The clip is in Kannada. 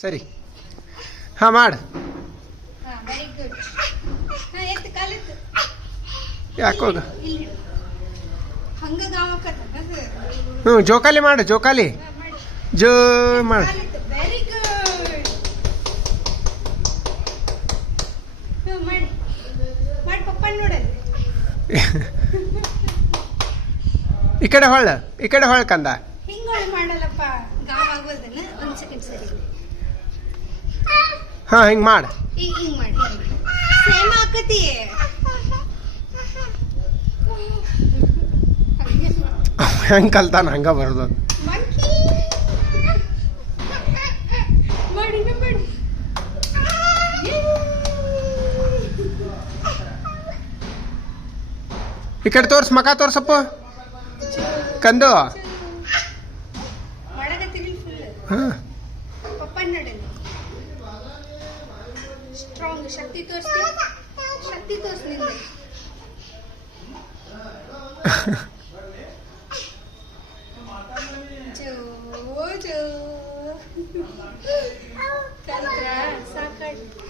ಸರಿ ಹಾಂ ಮಾಡು. Very good. ಎತ್ತು ಕಾಲೆತ್ತು. ಯಾಕೋಗ ಹಂಗ ಗಾವಕತ್ತ ಹ್ಞೂ ಜೋಕಾಲಿ ಮಾಡು ಜೋಕಾಲಿ ಜೋ ಮಾಡು. Very good. ಮಾಡಿ ಮಾಡಿ ಪಪ್ಪ ನೋಡಲ್ಲ. ಈ ಕಡೆ ಹೊಳ್ಳ ಕಂದ. ಹಿಂಗೊಳ್ ಮಾಡಲ್ಲಪ್ಪ, ಗಾವ್ ಆಗೋದನ್ನ. ಒಂದು ಸೆಕೆಂಡ್ ಸರಿ. ಹಾಂ ಹಿಂಗೆ ಮಾಡು. ಹಿಂಗ್ ಮಾಡಿ ಸೇಮ್ ಆಕತಿ. ಹೆಂಗೆ ಕಲ್ತಾನ ಹಂಗೆ ಬರೋದು. ಮಂಕಿ ಮಾಡಿ ಮಾಡಿ. ಈ ಕಡೆ ತೋರ್ಸ್ ಮಕ ತೋರ್ಸಪ್ಪ ಕಂದು. ಮಾಡಕತ್ತೀವಿ ಫುಲ್. ಹಾಂ ಪಪ್ಪ ನೋಡಲ್ಲ. ಸ್ಟ್ರಾಂಗ್ ಶಕ್ತಿ ತೋರ್ಸ್ ನಿಂದ. ಜೋ ಜೋ ಕಲ್ತ್ರ ಸಾಕಾಯ್ತು.